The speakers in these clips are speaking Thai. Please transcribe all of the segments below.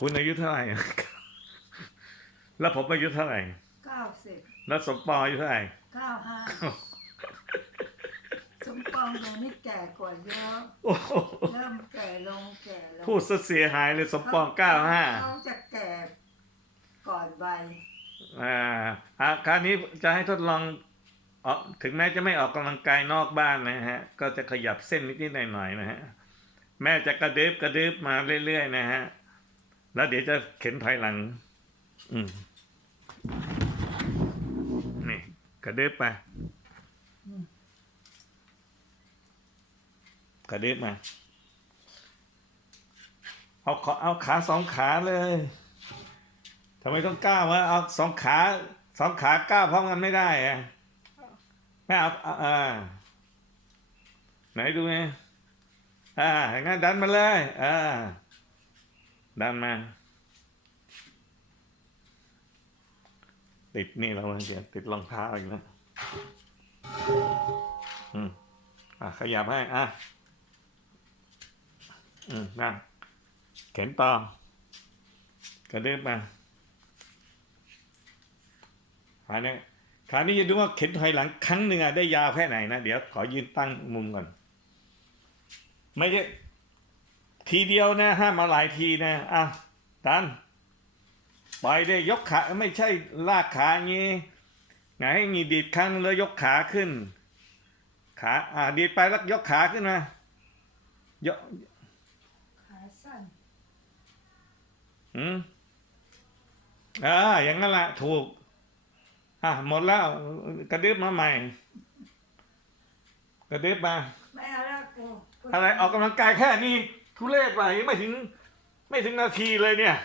คุณอายุเท่าไหร่ แล้วผมอายุเท่าไหร่ เก้าสิบแล้วสมปองอายุเท่าไหร่ เก้าห้าสมปองเดี๋ยวนี้แก่กว่าเยอะ โอ้โหเริ่มแก่ลงแก่ลงพูดซะเสียหายเลยสมปองเก้าห้าเขาจะแก่ก่อนใบอ่าอะคราวนี้จะให้ทดลองออกถึงแม้จะไม่ออกกำลังกายนอกบ้านนะฮะ ก็จะขยับเส้นนิดๆหน่อยๆนะฮะ แม่จะกระดึบกระดึบมาเรื่อยๆนะฮะ แล้วเดี๋ยวจะเข็นถอยหลัง อืมนี่กระเดึบไปกระเดึบมา เอาขอเอาขาสองขาเลยทำไมต้องก้าววะเอาสองขาสองขาก้าวพร้อมกันไม่ได้อะไม่เอาเอาอ่าไหนดูไงอ่าอย่างนั้นดันมาเลย อ่า ดันมา ติดนี่แล้วเดี๋ยวติดรองเท้าอีกแล้วอืมอะขยับให้ อะ อืมนั่งเข็นต่อกระเดิบมาคราวนี้คราวนี้จะดูว่าเข็นถอยหลังครั้งหนึ่งอะได้ยาวแค่ไหนนะ เดี๋ยวขอยืนตั้งมุมก่อน ไม่ใช่ทีเดียวนะห้ามมาหลายทีนะ อะดัน ปล่อยได้ยกขาไม่ใช่ลากขาอย่างงี้ไงให้งีดีดครั้งแล้วยกขาขึ้น ขาอ่าดีดไปแล้วยกขาขึ้นมายกขาสั้นอืมอ่าอย่างนั้นแหละถูก อะหมดแล้วกระดึบมาใหม่ กระดึบมาไม่เอาแล้วกูกูอะไรออกกำลังกายแค่นี้ทุเรศไปไม่ถึง ไม่ถึงนาทีเลยเนี่ย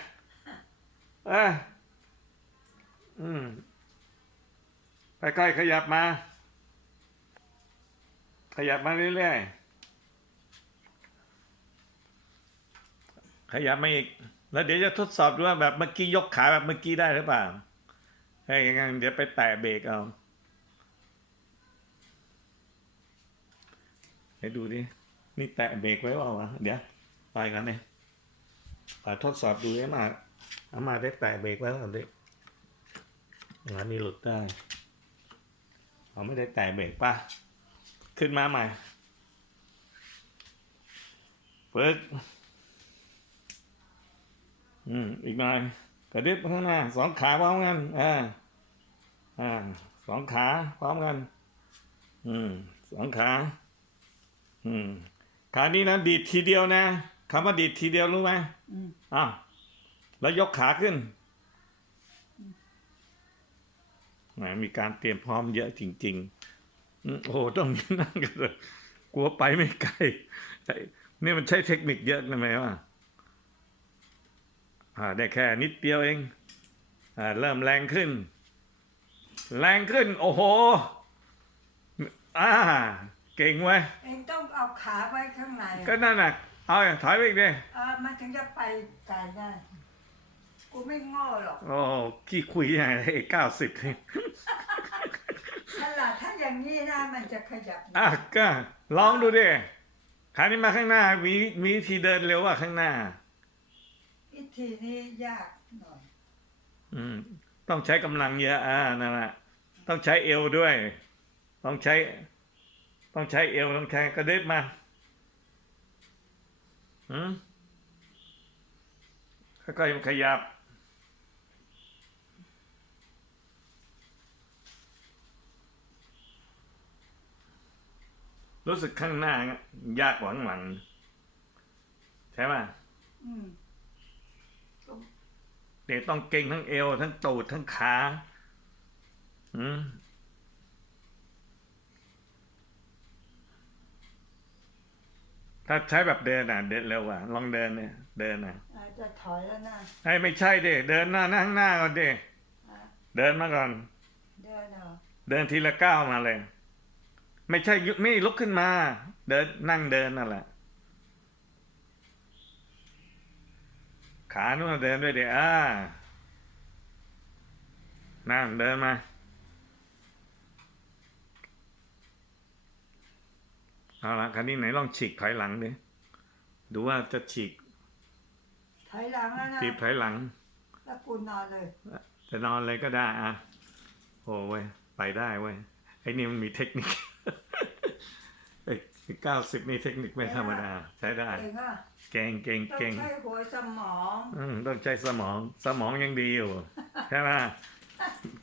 เอ่อืมใกล้ๆขยับมา ขยับมาเรื่อยๆ ขยับมาอีก แล้วเดี๋ยวจะทดสอบดูว่าแบบเมื่อกี้ยกขาแบบเมื่อกี้ได้หรือเปล่าเฮ้ยยังไงเดี๋ยวไปแตะเบรกเอา ให้ดูดิ นี่แตะเบรกไว้เปล่าวะ เดี๋ยวไปกันเนี่ยอ่าทดสอบดูให้มา เอามาได้แตะเบรกไว้ก่อนดิงานนี้หลุดได้เอาไม่ได้แตะเบรกป่ะ ขึ้นมาใหม่ฝึกอืม อีกหน่อยกระดึบข้างหน้าสองขาพร้อมกันอ่าอ่าสองขาพร้อมกัน อืมสองขา อืมขานี้นะดีดทีเดียวนะคำว่าดีดทีเดียวรู้ไหมอืมอ้าว แล้วยกขาขึ้นแหมมีการเตรียมพร้อมเยอะจริงๆอืมโอ้โหต้องนั่งกันเลยกลัวไปไม่ไกลแต่นี่มันใช้เทคนิคเยอะนะไหมว่าอ่าได้แค่นิดเดียวเองอ่าเริ่มแรงขึ้น แรงขึ้น โอ้โหอ่าเก่งเว้ยเองต้องเอาขาไว้ข้างในก็นั่นน่ะ เอาถอยไปอีกดิเออมันถึงจะไปไกลได้ กูไม่โง่หรอกโอ้ขี้คุยอย่างไรเก้าสิบฉลาดถ้าอย่างนี้นะมันจะขยับอะก็ลองดูดิคราวนี้มาข้างหน้า มีมีวิธีเดินเร็วว่าข้างหน้า วิธีนี้ยากหน่อย อืม ต้องใช้กำลังเยอะอ่านั่นแหละต้องใช้เอวด้วย ต้องใช้ ต้องใช้เอวต้องใช้กระดึบมาอืมค่อยๆขยับ รู้สึกข้างหน้ายากกว่าข้างหลังใช่ไหมอืมเด็กต้องเก่งทั้งเอว ทั้งตูดทั้งขาอืมถ้าใช้แบบเดินอะเดินเร็วกว่าลองเดินเนี่ย เดินอะอาจจะถอยแล้วนะไอ้ยไม่ใช่เด็เดินหน้านั่งหน้าก่อนเด็อะเดินมาก่อน เดินเอาเดินทีละก้าวมาเลย ไม่ใช่ยุไม่ลุกขึ้นมา เดินนั่งเดินนั่นแหละขาโน่นเดินด้วยเดี๋ยวอ่านั่งเดินมาเอาละคราวนี้ไหนลองฉีกถอยหลังดิดูว่าจะฉีกถถอยหลังแล้วนะถีบถอยหลัง แล้วกูนอนเลยจะนอนเลยก็ได้อะโอ้เว้ยไปได้เว้ยไอ้นี่มันมีเทคนิคไอ้ เก้าสิบนี่เทคนิคไม่ธรรมดา ใช้ได้เก่งอะเก่งเก่งต้องเก่งใช้หัวสมองอืมต้องใช้สมองสมองยังดีอยู่ ใช่ไหม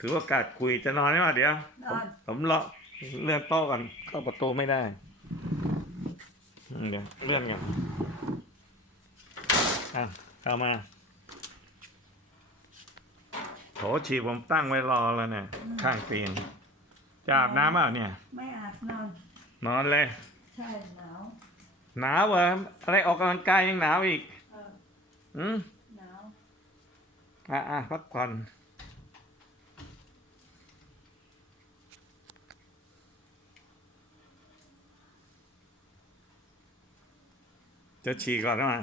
ถือโอกาสคุยจะนอนไหมวะเดี๋ยว นอนผมเลาะเลื่อนโต๊ะก่อนเข้าประตูไม่ได้อืมเดี๋ยวเลื่อนกันอะเข้ามาโถฉีดผมตั้งไว้รอแล้วเนี่ย ข้างเตียงจะอาบน้ำเปล่าเนี่ย ไม่อาบนอน นอนเลย ใช่หนาวหนาวเหรออะไรออกกำลังกายยังหนาวอีกเอออืมหนาวอะอะพักผ่อนจะฉี่ก่อนนะ